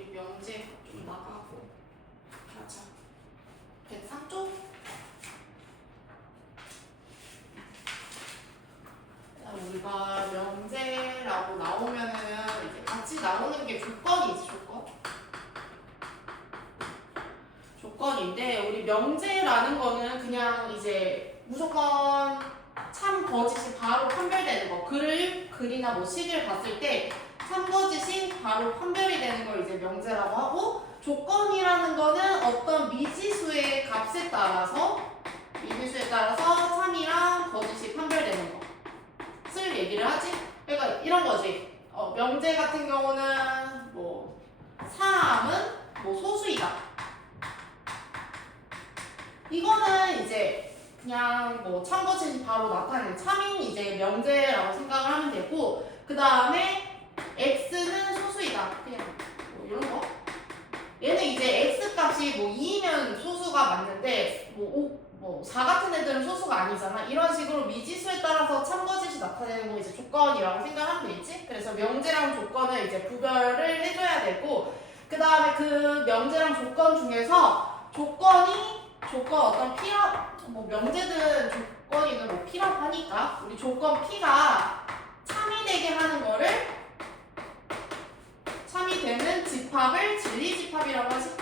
우리 명제 좀 나가고 가자. 103쪽? 우리가 명제라고 나오면은 이제 같이 나오는 게 조건이지, 조건인데 우리 명제라는 거는 그냥 이제 무조건 참 거짓이 바로 판별되는 거. 글이나 뭐 시를 봤을 때 참거짓이 바로 판별이 되는 걸 이제 명제라고 하고, 조건이라는 거는 어떤 미지수의 값에 따라서 참이랑 거짓이 판별되는 것을 얘기를 하지. 그러니까 이런 거지. 명제 같은 경우는 뭐 3은 뭐 소수이다. 이거는 이제 그냥 뭐 참거짓이 바로 나타내는 참인 이제 명제라고 생각을 하면 되고, 그 다음에 x는 소수이다. 그냥 뭐 이런 거. 얘는 이제 x 값이 뭐 2면 소수가 맞는데 뭐 4 같은 애들은 소수가 아니잖아. 이런 식으로 미지수에 따라서 참거짓이 나타내는 거 이제 조건이라고 생각하면 되겠지? 그래서 명제랑 조건을 이제 구별을 해줘야 되고, 그 다음에 그 명제랑 조건 중에서 조건 어떤 뭐 명제든 조건이든 뭐 P라고 하니까 우리 조건 P가 참이 되게 하는 거를 참이 되는 집합을 진리집합이라고 하지.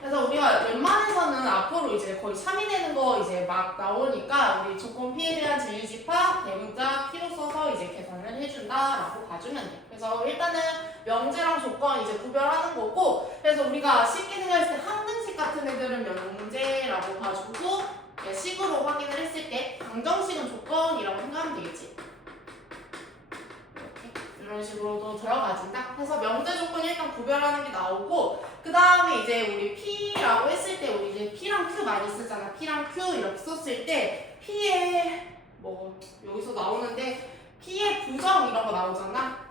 그래서 우리가 웬만해서는 앞으로 이제 거의 참이 되는 거 이제 막 나오니까 우리 조건 P에 대한 진리집합 대문자 P로 써서 이제 계산을 해준다라고 봐주면 돼. 그래서 일단은 명제랑 조건 이제 구별하는 거고, 그래서 우리가 쉽게 생각했을 때 항등식 같은 애들은 명제라고 봐주고, 식으로 확인을 했을 때 방정식은 조건이라고 생각하면 되겠지. 이런 식으로도 들어가진다. 그래서 명제 조건이 일단 구별하는 게 나오고, 그 다음에 이제 우리 P라고 했을 때 우리 이제 P랑 Q 많이 쓰잖아. P랑 Q 이렇게 썼을 때 P의 뭐 여기서 나오는데 P의 부정 이런 거 나오잖아.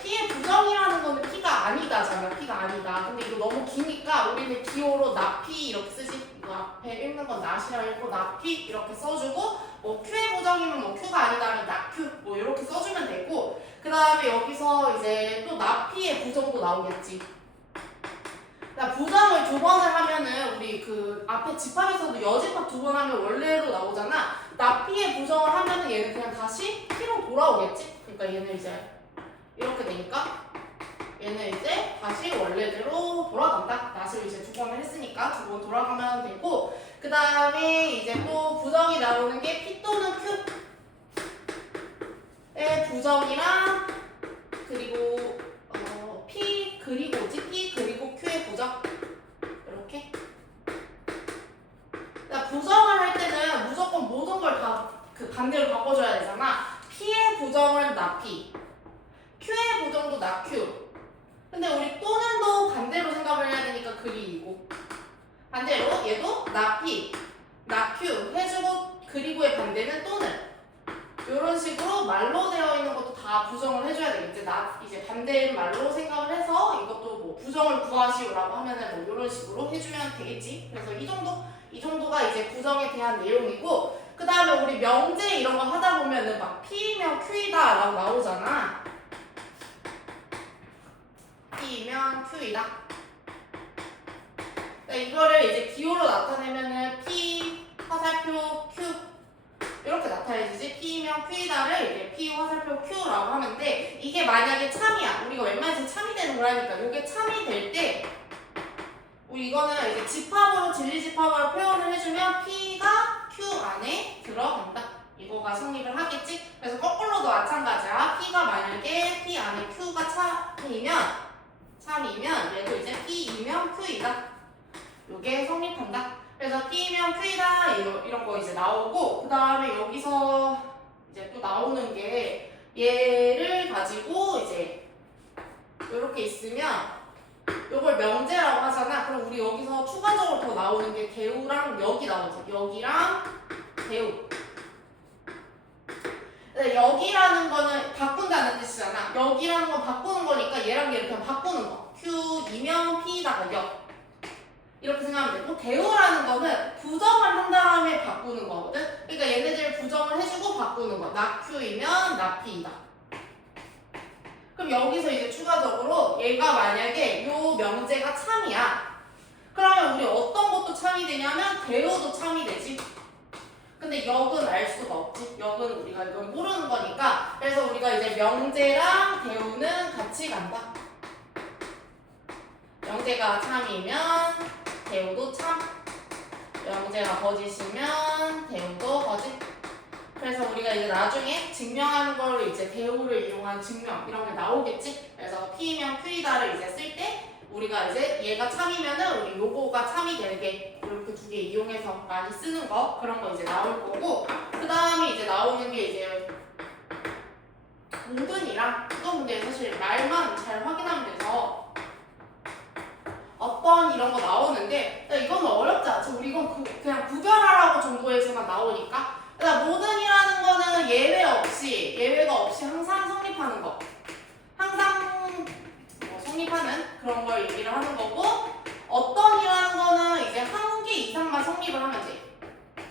P의 부정이라는 거는 P가 아니다잖아. P가 아니다. 근데 이거 너무 기니까 우리는 기호로 나P 이렇게 쓰지. 이거 앞에 읽는 건 낫이라고 읽고 나P 이렇게 써주고, 뭐 Q의 부정이면 뭐 Q가 아니다면 나Q 뭐 이렇게 써주면 되고, 그 다음에 여기서 이제 또 나P의 부정도 나오겠지. 부정을 2번을 하면은 우리 그 앞에 집합에서도 여집합 2번 하면 원래로 나오잖아. 나P의 부정을 하면은 얘는 그냥 다시 P로 돌아오겠지. 그러니까 얘는 이제 이렇게 되니까 얘는 이제 다시 원래대로 돌아간다. 낫을 이제 2번을 했으니까 2번 돌아가면 되고, 그 다음에 이제 또 부정이 나오는 게 P 또는 Q의 부정이랑 그리고 P 그리고 Q의 부정 이렇게. 부정을 할 때는 무조건 모든 걸 다 그 반대로 바꿔줘야 되잖아. P의 부정은 나P, Q의 부정도 나Q. 근데 우리 또는도 반대로 생각을 해야 되니까 그리고 반대로 얘도 나P, 나Q 해주고, 그리고의 반대는 또는. 이런 식으로 말로 되어 있는 것도 다 부정을 해줘야 되겠지. 이제 반대인 말로 생각을 해서 이것도 뭐 부정을 구하시오라고 하면은 뭐 이런 식으로 해주면 되겠지. 그래서 이 정도가 이제 부정에 대한 내용이고, 그 다음에 우리 명제 이런 거 하다 보면은 막 P면 Q이다 라고 나오잖아. P면 Q이다. 이거를 이제 기호로 나타내면은 P 화살표 Q 이렇게 나타내주지. P면 Q이다를 이제 P 화살표 Q라고 하는데, 이게 만약에 참이야. 우리가 웬만해서 참이 되는 거라니까. 이게 참이 될 때 우리 이거는 이제 집합으로 진리집합으로 표현을 해주면 P가 Q 안에 들어간다. 이거가 성립을 하겠지? 그래서 거꾸로도 마찬가지야. P가 만약에 P 안에 Q가 참이면 얘도 이제 P이면 Q이다. 요게 성립한다. 그래서 P면 Q이다 이런 거 이제 나오고, 그 다음에 여기서 이제 또 나오는 게 얘를 가지고 이제 이렇게 있으면 요걸 명제라고 하잖아. 그럼 우리 여기서 추가적으로 더 나오는 게 대우랑 역이 나오죠. 역이랑 대우. 역이라는 거는 바꾼다는 뜻이잖아. 역이라는 건 바꾸는 거니까 얘랑 얘를 그냥 바꾸는 거. Q이면 P다가 역. 이렇게 생각하면 되고, 대우라는 거는 부정을 한 다음에 바꾸는 거거든. 그러니까 얘네들 부정을 해주고 바꾸는 거. 나 Q이면 나 P이다. 그럼 여기서 이제 추가적으로 얘가 만약에 요 명제가 참이야. 그러면 우리 어떤 것도 참이 되냐면 대우도 참이 되지. 근데 역은 알 수가 없지. 역은 우리가 이건 모르는 거니까. 그래서 우리가 이제 명제랑 대우는 같이 간다. 명제가 참이면 대우도 참. 명제가 거짓이면 대우도 거짓. 그래서 우리가 이제 나중에 증명하는 걸 이제 대우를 이용한 증명 이런 게 나오겠지. 그래서 P면 Q이다를 이제 쓸 때 우리가 이제 얘가 참이면은 우리 요거가 참이 되게 이렇게 두 개 이용해서 많이 쓰는 거 그런 거 이제 나올 거고, 그 다음에 이제 나오는 게 이제 모든이랑, 이거 근데 사실 말만 잘 확인하면 돼서 어떤 이런 거 나오는데 이건 어렵지 않죠. 우리 이건 그냥 구별하라고 정도에서만 나오니까. 그러니까 모든이라는 거는 예외가 없이 항상 성립하는 거. 항상 성립하는 그런 걸 얘기를 하는 거고, 어떤이라는 거는 이제 한 개 이상만 성립을 하면 돼.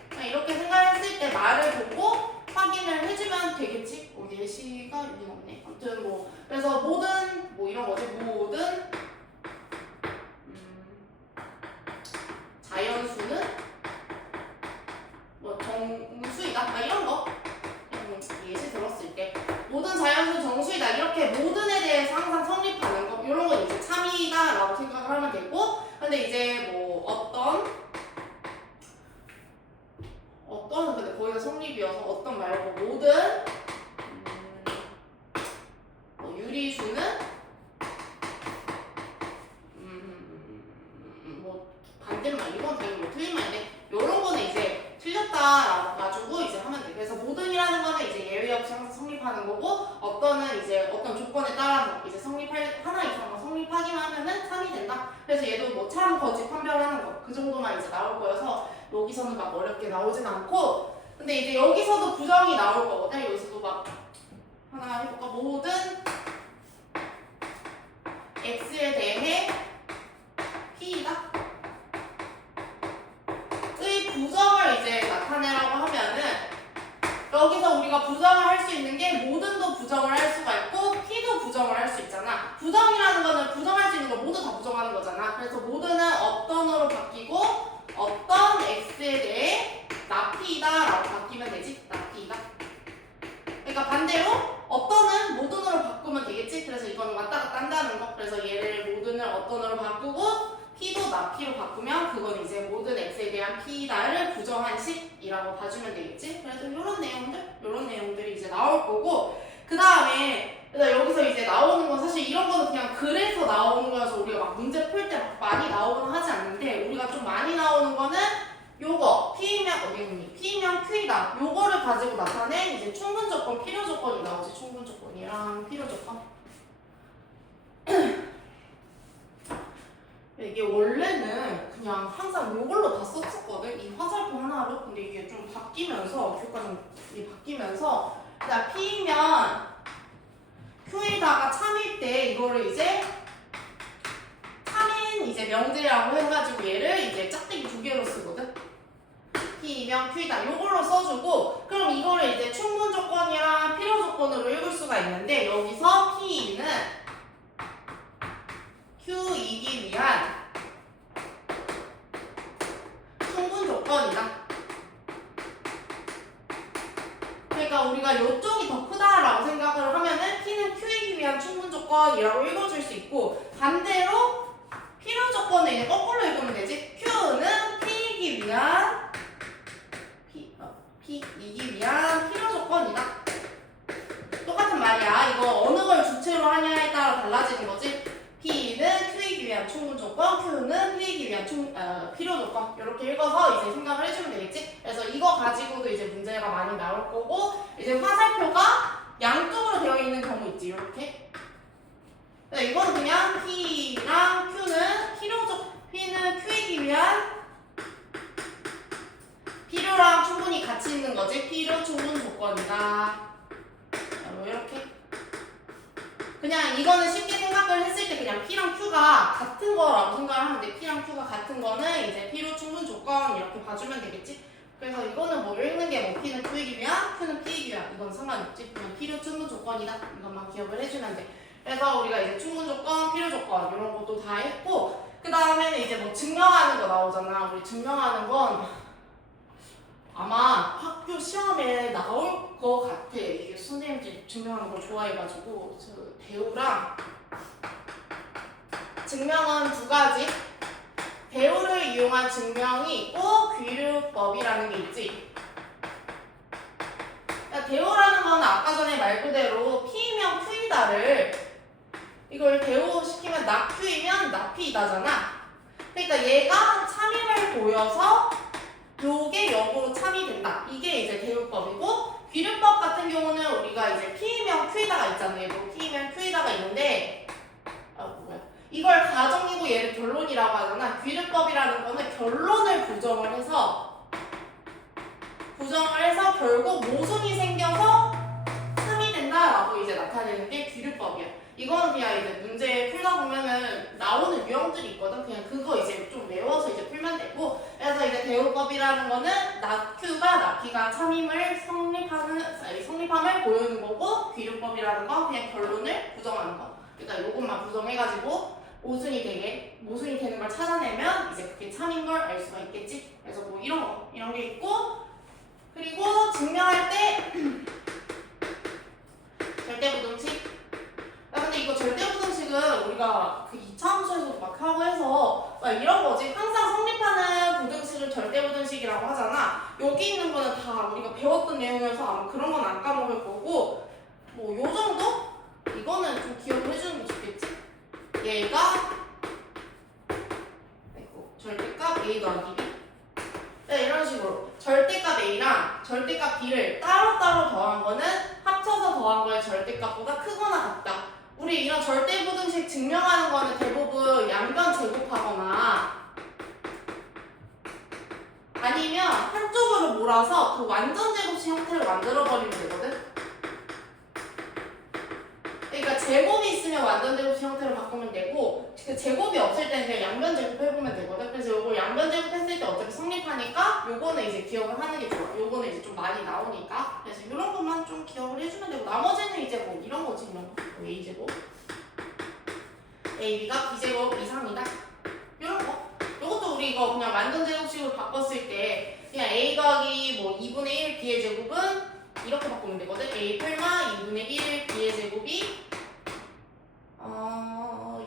그냥 이렇게 생각했을 때 말을 보고 확인을 해주면 되겠지? 예시가 여기 없네. 아무튼 뭐 그래서 모든 뭐 이런 거지. 모든 자연수는 뭐 정수이다. 이런 거 예시 들었을 때 모든 자연수 정수이다. 이렇게 모든에 대해서 항상 성립하는 거. 이런 건 이제 참이다라고 생각을 하면 되고, 근데 이제 뭐 어떤은 근데 거의 다 성립이어서 어떤 말고 모든 뭐 유리수는 뭐 반대말 이건 되게 뭐 틀린 말인데 이런 거는 이제 틀렸다라고 가지고 이제 하면 돼. 그래서 모든이라는 거는 이제 예외 없이 항상 성립하는 거고, 어떤은 이제 어떤 조건에 따라서 이제 하나 이상만 성립하기만 하면은 참이 된다. 그래서 얘도 뭐 참, 거짓 판별하는 거 그 정도만 이제 나올 거여서 여기서는 막 어렵게 나오진 않고, 근데 이제 여기서도 부정이 나올 거거든. 여기서도 막 하나 해볼까? 모든 x에 대해 p이다. 의 부정을 이제 나타내라고 하면은 여기서 우리가 부정을 할 수 있는 게 모든도 부정을 할 수가 있고 P도 부정을 할 수 있잖아. 부정이라는 거는 부정할 수 있는 거 모두 다 부정하는 거잖아. 그래서 모든은 어떤으로 바뀌고 어떤 X에 대해 나 P다 라고 바뀌면 되지. 나 P다. 그러니까 반대로 어떤은 모든으로 바꾸면 되겠지. 그래서 이거는 왔다 갔다 한다는 거. 그래서 얘를 모든을 어떤으로 바꾸고 P도 나 P로 바꾸면 그건 이제 모든 X에 대한 P다를 부정한 식이라고 봐주면 되겠지. 그래서 이런 내용들이 이제 나올 거고, 그 다음에 여기서 이제 나오는 건 사실 이런 거는 그냥 그래서 나오는 거여서 우리가 막 문제 풀 때 막 많이 나오긴 하지 않는데, 우리가 좀 많이 나오는 거는 요거 P면 Q이다. 요거를 가지고 나타낸 이제 충분 조건, 필요 조건이 나오지. 충분 조건이랑 필요 조건. 이게 원래는 그냥 항상 이걸로 다 썼었거든. 이 화살표 하나로. 근데 이게 좀 바뀌면서 교과정이 바뀌면서 그러니까 P면 Q에다가 참일 때 이거를 이제 참인 이제 명제라고 해가지고 얘를 이제 짝대기 두 개로 쓰거든. P면 Q이다. 요걸로 써주고, 그럼 이거를 이제 충분 조건이랑 필요 조건으로 읽을 수가 있는데, 여기서 P는 Q이기 위한 충분 조건이다. 그러니까 우리가 이쪽이 더 크다라고 생각을 하면은 P는 Q이기 위한 충분 조건이라고 읽어줄 수 있고, 반대로 필요 조건을 이제 거꾸로 읽으면 되지. Q는 P이기 위한 필요 이거 어느 걸 주체로 하냐에 따라 달라지는 거지. P는 Q이기 위한 충분 조건, Q는 P이기 위한 필요 조건. 이렇게 읽어서 이제 생각을 해주면 되겠지. 그래서 이거 가지고도 이제 문제가 많이 나올 거고, 이제 화살표가 양쪽으로 되어 있는 경우 있지. 이렇게. 이거는 그냥 P랑 Q는 P는 Q이기 위한 필요랑 충분히 같이 있는 거지. 필요 충분 조건이다. 뭐 이렇게. 그냥 이거는 쉽게 생각을 했을 때 그냥 P랑 Q가 같은 거라고 생각을 하면 돼. P랑 Q가 같은 거는 이제 필요 충분 조건 이렇게 봐주면 되겠지. 그래서 이거는 뭐 읽는 게 뭐 P는 Q이기 위한, Q는 P이기 위한 이건 상관없지. 그냥 필요 충분 조건이다. 이것만 기억을 해주면 돼. 그래서 우리가 이제 충분 조건, 필요 조건 이런 것도 다 했고, 그 다음에는 이제 뭐 증명하는 거 나오잖아. 우리 증명하는 건 아마 학교 시험에 나올 것 같아. 이게 선생님들이 증명하는 걸 좋아해가지고. 저 대우랑 증명은 두 가지. 대우를 이용한 증명이 있고 귀류법이라는 게 있지. 그러니까 대우라는 거는 아까 전에 말 그대로 P면 Q이다를 이걸 대우시키면 나 Q이면 나 P이다잖아. 그러니까 얘가 참임을 보여서 요게 역으로 참이 된다. 이게 이제 대우법이고, 귀류법 같은 경우는 우리가 이제 P면 Q이다가 있잖아요. 뭐 P면 Q이다가 있는데, 이걸 가정이고 얘를 결론이라고 하잖아. 귀류법이라는 거는 결론을 부정을 해서 결국 모순이 생겨서 참이 된다라고 이제 나타내는 게 귀류법이야. 이거는 그냥 이제 문제 풀다 보면은 나오는 유형들이 있거든. 그냥 그거 이제 좀 외워서 이제 풀면 되고. 그래서 이제 대우법이라는 거는 나 Q가 나 P가 참임을 성립함을 보여주는 거고, 귀류법이라는 건 그냥 결론을 부정하는 거. 그러니까 요것만 부정해가지고 모순이 되는 걸 찾아내면 이제 그게 참인 걸 알 수가 있겠지. 그래서 뭐 이런 게 있고, 그리고 증명할 때 절대부등식. 근데 이거 절대부등식은 우리가 그 2차 함수에서도 막 하고 해서 막 이런 거지. 항상 성립하는 부등식을 절대부등식이라고 하잖아. 여기 있는 거는 다 우리가 배웠던 내용이어서 아마 그런 건 안 까먹을 거고, 뭐 요 정도? 이거는 좀 기억을 해주는 게 좋겠지. 얘가 절대값 A 더하기 B. 네, 이런 식으로 절대값 A랑 절대값 B를 따로따로 더한 거는 합쳐서 더한 거의 절대값보다 크거나 같다. 우리 이런 절대부등식 증명하는 거는 대부분 양변 제곱하거나 아니면 한쪽으로 몰아서 그 완전 제곱식 형태를 만들어버리면 되거든. 그러니까 제곱이 있으면 완전 제곱식 형태로 바꾸면 되고, 그 제곱이 없을 때는 그냥 양변 제곱 해보면 되거든. 그래서 요거 양변 제곱 했을 때 어차피 성립하니까 요거는 이제 기억을 하는 게 좋아. 요거는 이제 좀 많이 나오니까. 그래서 이런 것만 좀 기억을 해주면 되고, 나머지는 이제 뭐 이런 거지. 뭐 A제곱 AB가 B제곱 이상이다. 이런 거. 요것도 우리 이거 그냥 완전 제곱식으로 바꿨을 때 그냥 A 더하기 뭐 2분의 1 B의 제곱은 이렇게 바꾸면 되거든. A 풀마 2분의 1 B의 제곱이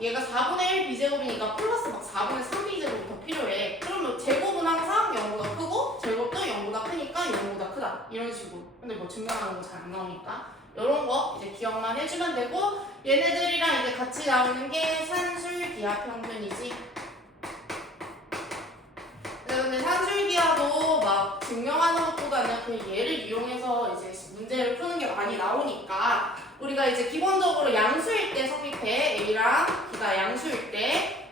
얘가 4분의 1 B제곱이니까 플러스 막 4분의 3 B제곱이 더 필요해. 그러면 제곱은 항상 0보다 크고 제곱도 0보다 크니까 0보다 크다. 이런 식으로. 근데 뭐 증명하는 거 잘 안 나오니까 이런 거 이제 기억만 해주면 되고, 얘네들이랑 이제 같이 나오는 게 산술기하 평균이지. 근데 산술기하도 막 증명하는 것보다는 그 얘를 이용해서 이제 문제를 푸는 게 많이 나오니까 우리가 이제 기본적으로 양수일 때 성립해. A랑 B가 양수일 때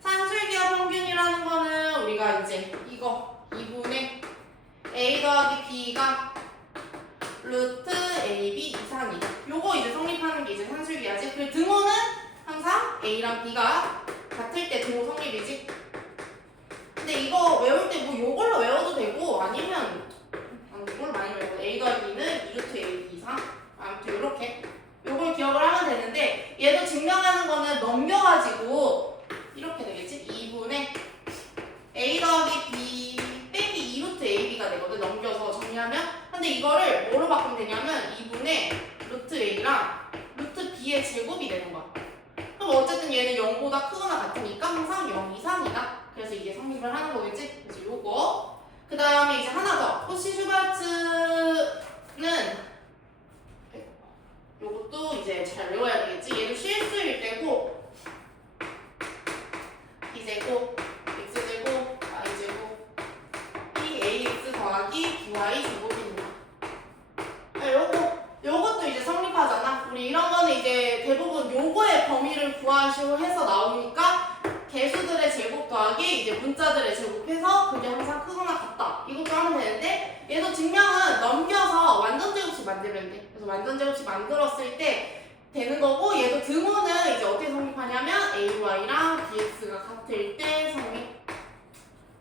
산술기하 평균이라는 거는 우리가 이제 이거 2분의 A 더하기 B가 루트 AB 이상이다. 요거 이제 성립하는 게 이제 산술기하지. 그리고 등호는 항상 A랑 B가 같을 때 등호 성립이지. 근데 이거 외울 때 뭐 요걸로 외워도 되고 아니면 이걸 많이 외우고 A 더하기 B는 2루트 AB 이상. 아무튼 요렇게 요걸 기억을 하면 되는데, 얘도 증명하는 거는 넘겨가지고 이렇게 되겠지. 2분의 A 더하기 B 빼기 2루트 AB가 되거든. 넘겨서 정리하면. 근데 이거를 뭐로 바꾸면 되냐면 2분의 루트 A랑 루트 B의 제곱이 되는 거야. 그럼 어쨌든 얘는 0보다 크거나 같으니까 항상 0 이상이다. 그래서 이게 성립을 하는 거겠지. 그래서 요거. 그 다음에 이제 하나 더. 코시 슈바츠는 요것도 이제 더하기 이제 문자들의 제곱해서 그게 항상 크거나 같다. 이것도 하면 되는데 얘도 증명은 넘겨서 완전 제곱식 만들면 돼. 그래서 완전 제곱식 만들었을 때 되는 거고 얘도 등호는 이제 어떻게 성립하냐면 AY랑 BX가 같을 때 성립.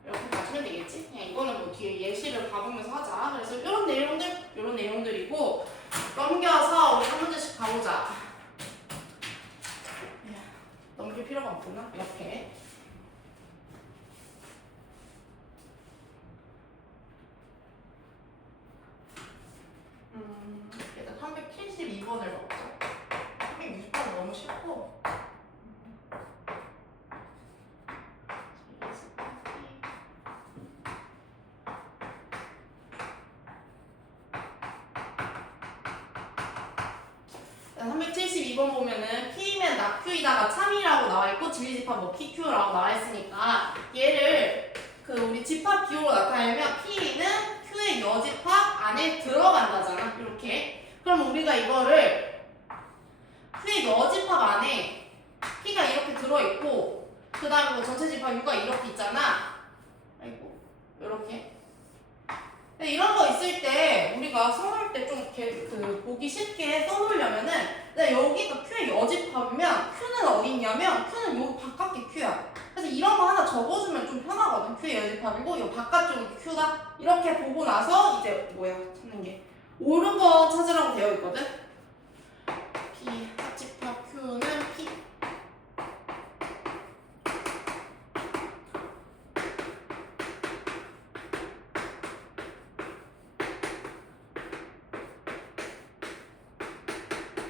이렇게 가시면 되겠지? 그냥 이거는 뭐 뒤에 예시를 봐보면서 하자. 그래서 이런 내용들이고 넘겨서 우리 한 문제씩 가보자. 넘길 필요가 없구나. 이렇게. 일단 372번을 먹자. 360번은 너무 쉽고. 372번 보면은 P면 낙Q이다가 참이라고 나와있고 진리집합 뭐 PQ라고 나와있으니까 얘를 그 우리 집합 비호로 나타내면 P는 Q의 여집합 안에 들어간다잖아. 이렇게. 그럼 우리가 이거를 Q의 여집합 안에 P가 이렇게 들어있고 그 다음에 뭐 전체 집합 U가 이렇게 있잖아. 아이고 이렇게. 이런 거 있을 때 우리가 써놓을 때 좀 보기 쉽게 써놓으려면은 여기가 Q의 여집합이면 Q는 어디 있냐면 Q는 요 바깥에 Q야. 그래서 이런 거 하나 적어주면 좀 편하거든. Q의 여집합이고 요 바깥쪽이 Q다. 이렇게 보고 나서 이제 찾는 게 옳은 거 찾으라고 되어 있거든. P 합집합 Q는 P.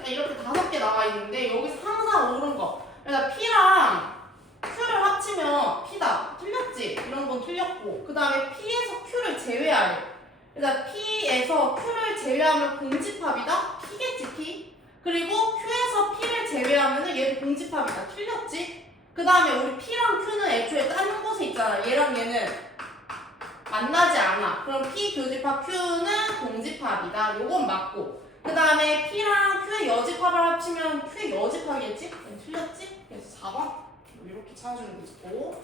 이렇게 5개 나와 있는데 여기서 항상 옳은 거. 그러니까 P랑 Q를 합치면 P다. 틀렸지? 이런 건 틀렸고. 그 다음에 P에서 Q를 제외하래. 그러니까 P에서 Q를 제외하면 공집합이다? P겠지, P. 그리고 Q에서 P를 제외하면 얘도 공집합이다. 틀렸지? 그 다음에 우리 P랑 Q는 애초에 다른 곳에 있잖아. 얘랑 얘는 만나지 않아. 그럼 P 교집합 Q는 공집합이다. 요건 맞고. 그 다음에 P랑 Q의 여집합을 합치면 Q의 여집합이겠지? 틀렸지? 그래서 4번 이렇게 찾아주는 거 있고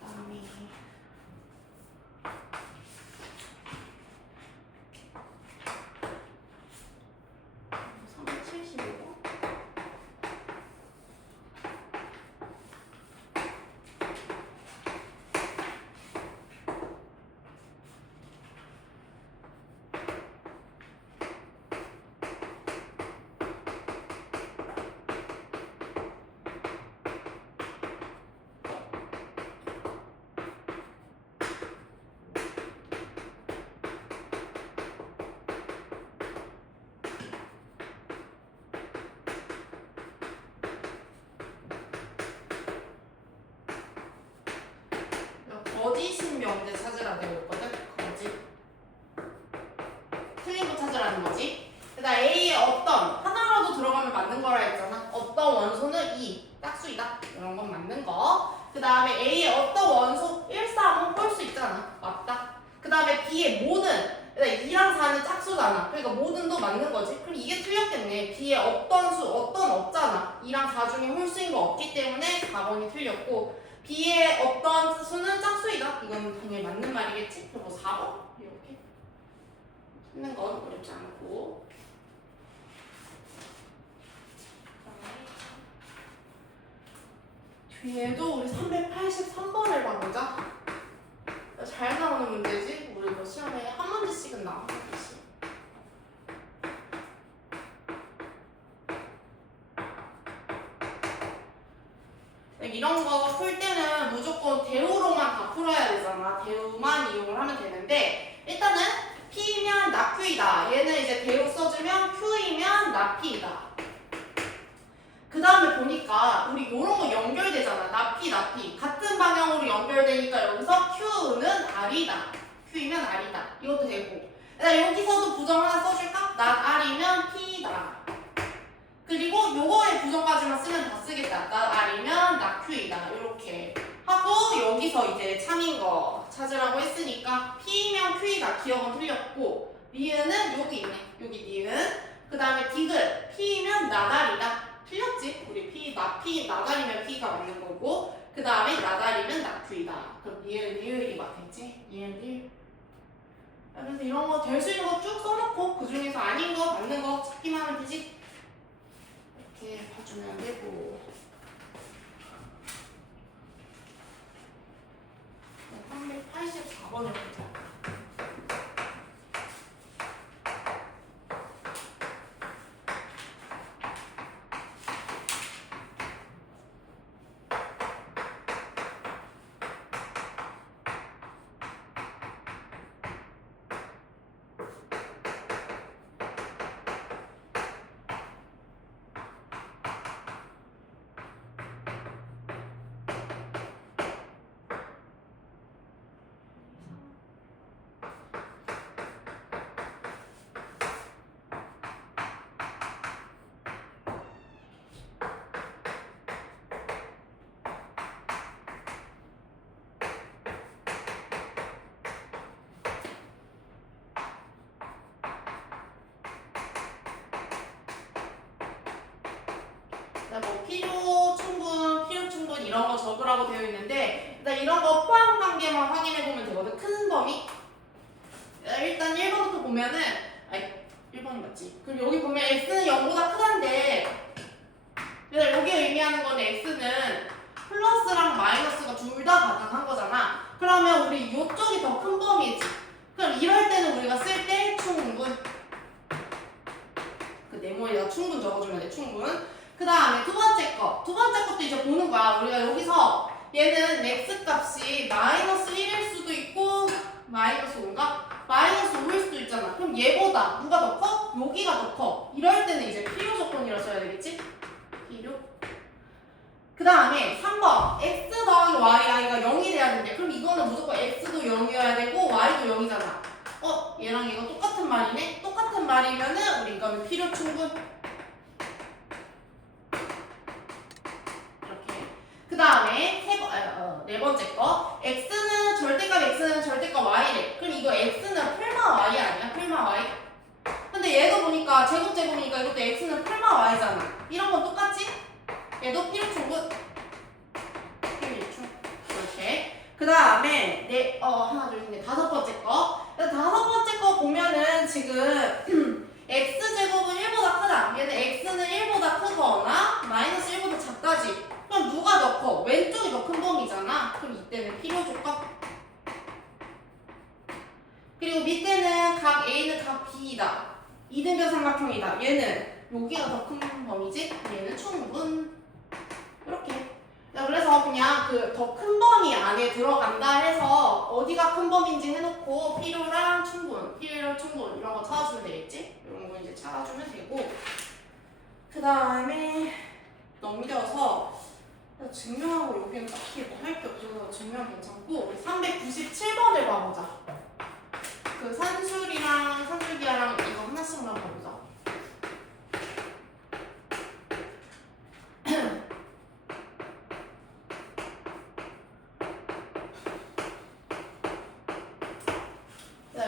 그 다음에 375번 거짓인 명제 찾으라 되어 있거든? 거짓. 틀린 거 찾으라는 거지. 그다음 A의 어떤 하나라도 들어가면 맞는 거라 했잖아. 어떤 원소는 2, 짝수이다. 이런 건 맞는 거. 그 다음에 A의 어떤 원소 1, 4는 홀수 있잖아. 맞다. 그 다음에 B의 모든 2랑 4는 짝수잖아. 그러니까 모든도 맞는 거지. 그럼 이게 틀렸겠네. B의 어떤 수, 어떤 없잖아. 2랑 4 중에 홀수인 거 없기 때문에 4번이 틀렸고 B의 어떤 수는 짝수이다. 이건 당연히 맞는 말이겠지. 그리고 4번 이렇게 찾는 건 어렵지 않고 뒤에도 우리 383번을 봐보자. 잘 나오는 문제지? 우리 이거 시험에 한 문제씩은 나오는 거지. 이런 거 풀 때는 무조건 대우로만 다 풀어야 되잖아. 대우만 이용을 하면 되는데 일단은 P면 낙Q이다. 얘는 이제 대우 써주면 Q이면 낙P이다. 그 다음에 보니까 우리 이런 거 연결되잖아. 낙P, 낙P. 같은 방향으로 연결되니까 여기서 Q는 R이다. Q이면 R이다. 이것도 되고. 여기서도 부정 하나 써줄까? 낙 R이면 P다. 그리고 요거의 부정까지만 쓰면 다 쓰겠다. 낙 R이면 낙 Q이다. 이렇게 하고 여기서 이제 참인 거 찾으라고 했으니까 P면 Q이다. 기억은 틀렸고 니은은 여기 있네. 여기 니은. 그 다음에 디귿 P면 나달이다. 틀렸지? 우리 나달이면 P가 맞는 거고 그 다음에 나달이면 나트이다. 그럼 니은 니을이 맞겠지? 니은 니을. 그래서 이런 거 될 수 있는 거 쭉 써놓고 그 중에서 아닌 거 맞는 거 찾기만 하면 되지? 이렇게 봐주면 되고 384번을 보자. 뭐 필요 충분 이런 거 적으라고 되어 있는데 일단 이런 거 포함 관계만 확인해 보면 되거든. 큰 범위. 일단 1번부터 보면은 1번이 맞지. 그럼 여기 보면 x는 0보다 크다인데 그래서 여기 의미하는 건 x는 플러스랑 마이너스가 둘 다 가능한 거잖아. 그러면 우리 이쪽이 더 큰 범위지. 그럼 이럴 때는 우리가 쓸 때 충분. 그 네모에다가 충분 적어주면 돼. 충분. 그 다음에 두 번째 것도 이제 보는 거야. 우리가 여기서 얘는 x 값이 마이너스 1일 수도 있고 마이너스 5인가? 마이너스 5일 수도 있잖아. 그럼 얘보다 누가 더 커? 여기가 더 커. 이럴 때는 이제 필요 조건이라 써야 되겠지? 필요. 그 다음에 3번 x 더하기 yi가 0이 돼야 되는데 그럼 이거는 무조건 x도 0이어야 되고 y도 0이잖아. 얘랑 이거 똑같은 말이네? 똑같은 말이면은 우리 이거는 필요 충분. 그 다음에 네 번째 거 x는 절대값 y래. 그럼 이거 x는 풀마 y 아니야? 풀마 y. 근데 얘도 보니까 제곱제 보니까 이것도 x는 풀마 y잖아. 이런 건 똑같지? 얘도 필요 충분. 이렇게. 그 다음에 하나 둘 셋 다섯 번째 거. 다섯 번째 거 보면은 지금 x제곱은 1보다 크다. 얘는 x는 1보다 크거나 마이너스 1보다 작다지. 그럼 누가 더 커? 왼쪽이 더 큰 범위잖아. 그럼 이때는 필요 조건. 그리고 밑에는 각 A는 각 B이다. 이등변 삼각형이다. 얘는 여기가 더 큰 범위지? 얘는 충분. 이렇게. 그래서 그냥 그 더 큰 범위 안에 들어간다 해서 어디가 큰 범위인지 해놓고 필요랑 충분 이런 거 찾아주면 되겠지? 이런 거 이제 찾아주면 되고 그 다음에 넘겨서 증명하고 여기는 딱히 뭐 할 게 없어서 증명 괜찮고 397번을 봐보자. 그 산술기하랑 이거 하나씩만 봐보자.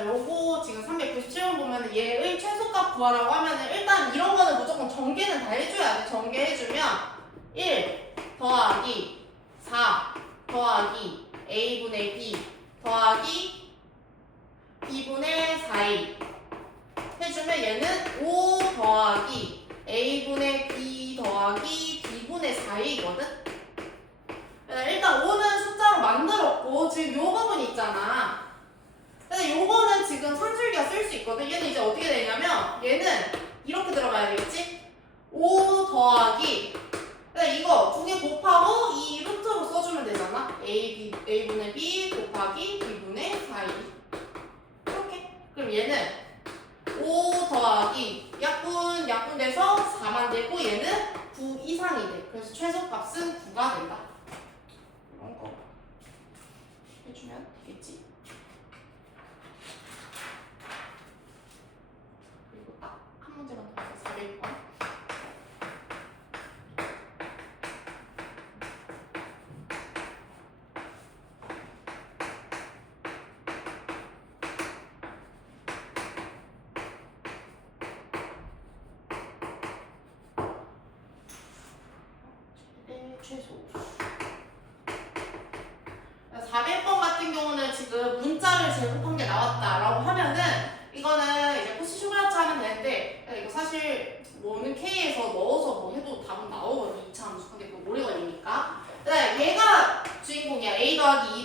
요거 지금 397번 보면은 얘의 최소값 구하라고 하면은 일단 이런 거는 무조건 전개는 다 해줘야 돼. 전개해주면 1 더하기 4 더하기 a분의 b 더하기 b분의 4a 해주면 얘는 5 더하기 a분의 b 더하기 b분의 4a거든? 일단 5는 숫자로 만들었고 지금 요 부분 있잖아. 근데 요거는 지금 산술기가 쓸 수 있거든. 얘는 이제 어떻게 되냐면 얘는 이렇게 들어가야 되겠지? 5 더하기 이거 두 개 곱하고 이 루트로 써주면 되잖아. a분의 b 곱하기 b분의 4a 이렇게. 그럼 얘는 5 더하기 약분 돼서 4만 되고 얘는 9 이상이 돼. 그래서 최소값은 9가 된다. 이런 거 해주면 되겠지. 그리고 딱 한 문제만 더 해서 400번. 최소. 400번 같은 경우는 지금 문자를 제곱한 게 나왔다라고 하면은 이거는 이제 코시 슈바르츠 하면 되는데 이거 사실 뭐는 K에서 넣어서 뭐 해도 답은 나오거든요. 2차 함수. 근데 그거 오래 걸리니까. 그다음에 얘가 주인공이야. A 더하기